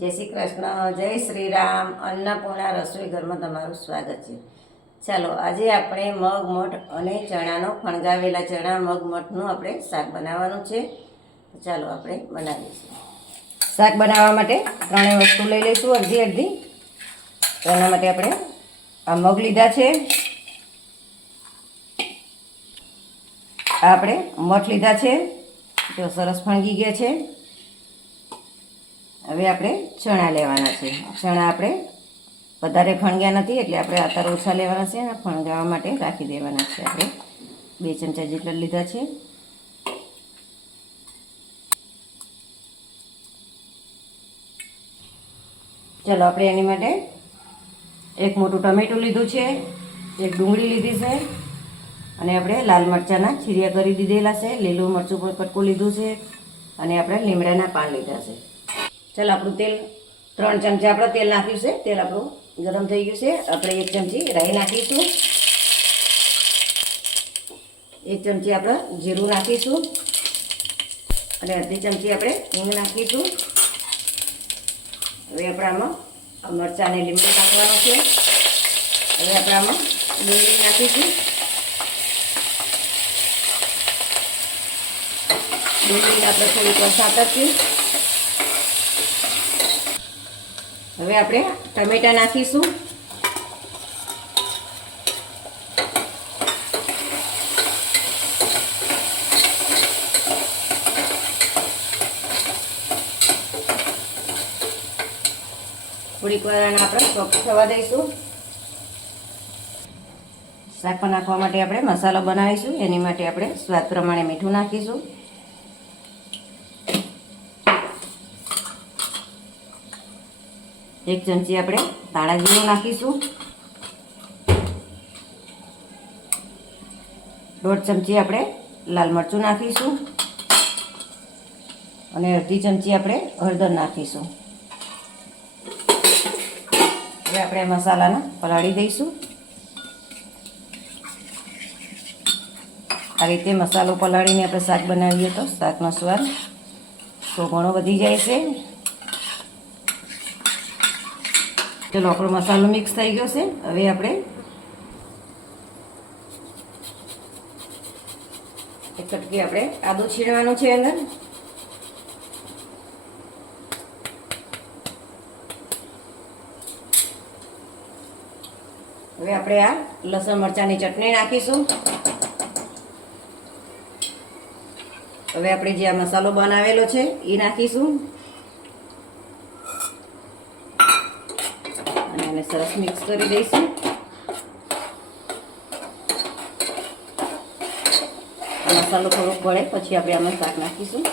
જય શ્રી કૃષ્ણ, જય શ્રી રામ. અન્નપૂર્ણા રસોઈ ઘરમાં તમારું સ્વાગત છે. ચાલો, આજે આપણે મગ મઠ અને ચણાનો ફણગાવેલા ચણા મગ મઠનું આપણે શાક બનાવવાનું છે. ચાલો, આપણે બનાવીશું શાક બનાવવા માટે ત્રણેય વસ્તુ લઈ લઈશું, અડધી અડધી. એના માટે આપણે આ મગ લીધા છે. આ આપણે મઠ લીધા છે. જો સરસ ફણગી ગયા છે. હવે આપણે ચણા લેવાના છે. ચણા આપણે વધારે ફણગ્યા નથી એટલે આપણે અત્યારે ઓછા લેવાના છે અને ફણગાવા માટે રાખી દેવાના છે આપણે. બે ચમચા જેટલા લીધા છે. ચાલો આપણે એની માટે એક મોટું ટમેટું લીધું છે, એક ડુંગળી લીધી છે અને આપણે લાલ મરચાંના છીરિયા કરી દીધેલા છે, લીલું મરચું પણ કટકું લીધું છે અને આપણે લીમડાના પાન લીધા છે. ચાલ, આપણું તેલ, ત્રણ ચમચા આપણે તેલ નાખ્યું છે. તેલ આપણું ગરમ થઈ ગયું છે. આપણે એક ચમચી રાઈ નાખીશું. એક ચમચી આપણે જીરું નાખીશું. અને અડધી ચમચી આપણે હિંગ નાખીશું. હવે આપણે આમાં મરચાં અને લીમડું નાખવાનું છે. હવે આપણે આમાં ડુંગળી નાખીશું. ડુંગળીને આપણે થોડીક વાર સાતરશું હવે આપણે ટમેટા નાખીશું. થોડીક વાર આપણે સોફ્ટ થવા દઈશું. શાક નાખવા માટે આપણે મસાલો બનાવીશું. એની માટે આપણે સ્વાદ પ્રમાણે મીઠું નાખીશું. એક ચમચી આપણે તાળા જીરું નાખીશું. દોઢ ચમચી આપણે લાલ મરચું નાખીશું. અને અડધી ચમચી આપણે હળદર નાખીશું. હવે આપણે મસાલાને પલાળી દઈશું. આ રીતે મસાલો પલાળીને આપણે શાક બનાવીએ તો શાકનો સ્વાદ તો ઘણો વધી જાય છે. ચલો આપણો મસાલો મિક્સ થઈ ગયો છે. હવે આપણે એક ચટકી આપણે આદુ છીણવાનું છે અંદર. હવે આપણે આ લસણ મરચાંની ચટણી નાખીશું. હવે આપણે જે આ મસાલો બનાવેલો છે એ નાખીશું. અને સરસ મિક્સ કરી દઈશું મસાલો થોડોક ભળે પછી આપણે આમાં શાક નાખીશું.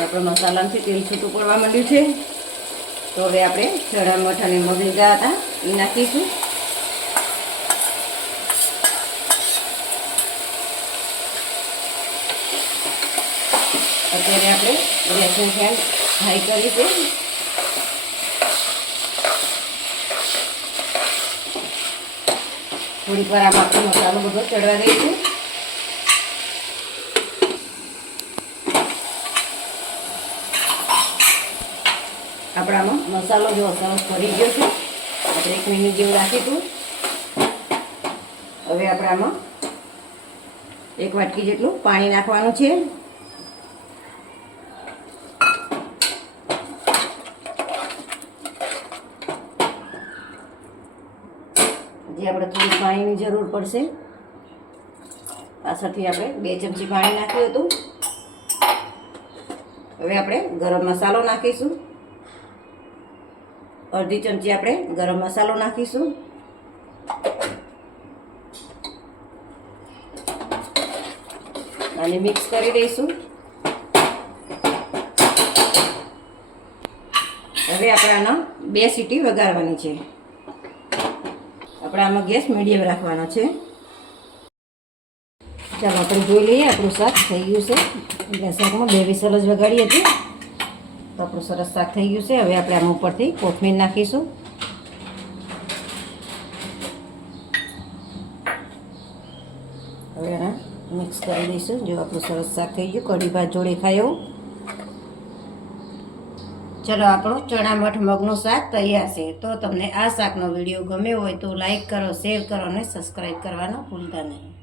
આપણે મસાલાથી તેલ છૂટું પડવા માંડ્યું છે. તો હવે આપણે ચણા, મઠ અને મગ લીધા હતા, એ નાખીશું. અત્યારે આપણે ગેસની ફ્લેમ હાઈ કરી છે. થોડીક વાર આમાં આપણે મસાલો બધો ચડવા દઈશું. આપણામાં મસાલો જો સરસ ભરી ગયો છે, આપણે એક મિનિટ જેવું રાખીશું. હવે આપણે આમાં એક વાટકી જેટલું પાણી નાખવાનું છે. આપણે થોડું પાણીની જરૂર પડશે. પાછળથી આપણે બે ચમચી પાણી નાખ્યું હતું. હવે આપણે ગરમ મસાલો નાખીશું. અડધી ચમચી આપણે ગરમ મસાલો નાખીશું. અને મિક્સ કરી દઈશું. હવે આપણે આનો બે સીટી વગાડવાની છે. આપણે આમાં ગેસ મીડિયમ રાખવાનો છે. ચાલો આપણે જોઈ લઈએ આપણું શાક થઈ ગયું છે. એટલે શાકમાં બે વિસલ જ વગાડી હતી તો આપણું સરસ શાક થઈ ગયું છે. હવે આપણે આમ ઉપરથી કોથમીર નાખીશું. હવે મિક્સ કરી દઈશું. જો આપણું સરસ શાક થઈ ગયું. કઢી ભાત જોડે ખાય એવું ચલો આપણું ચણા મઠ મગનું શાક તૈયાર છે. તો તમને આ શાકનો વીડિયો ગમ્યો હોય તો લાઈક કરો, શેર કરો અને સબસ્ક્રાઈબ કરવાનું ભૂલતા નહીં.